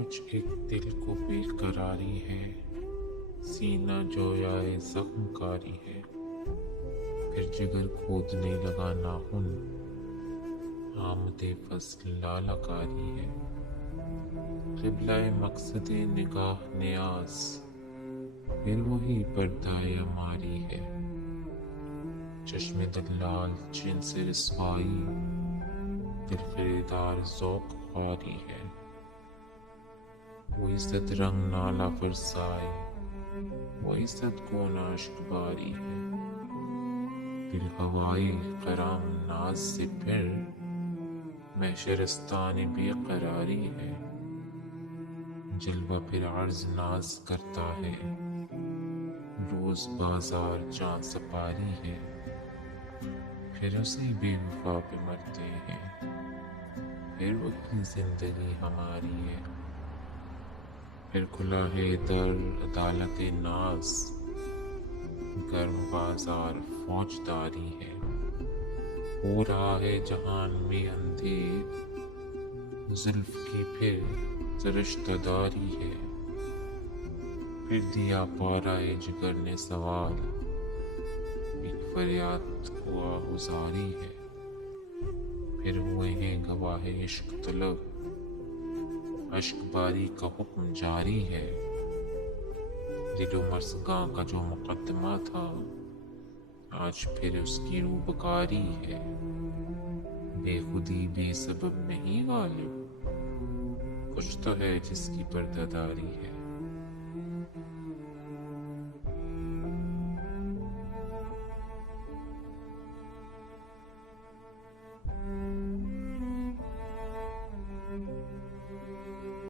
کچھ ایک دل کو بے قراری ہے، سینہ جویائے زخم کاری ہے، پھر جگر کھودنے لگا ناخن، آمد فصل لالہ کاری ہے، قبلہ مقصد نگاہ نیاز، پھر وہی پردہ ماری ہے، چشم دلال جن سے رسوائی، دل خریدار ذوق خواری ہے، وہی صد رنگ نالا فرسائی، وہی صد کونا اشک باری ہے، دل ہوائی غرام ناز سے پھر محشرستان بے قراری ہے، جلوہ پھر عرض ناز کرتا ہے، روز بازار جان سپاری ہے، پھر اسی بے وفا پہ مرتے ہیں، پھر وہی زندگی ہماری ہے، پھر کھلا ہے در عدالت ناز، گرم بازار فوجداری ہے، ہو رہا ہے جہان میں اندھیر، زلف کی پھر سرشتہ داری ہے، پھر دیا پارہ جگر نے سوال، ایک فریاد کو آہوزاری ہے، پھر ہوئے ہیں گواہ عشق طلب، اشک باری کا حکم جاری ہے، دل و مرزگاں کا جو مقدمہ تھا، آج پھر اس کی روبکاری ہے، بے خودی بے سبب نہیں غالب، کچھ تو ہے جس کی پردہ داری ہے۔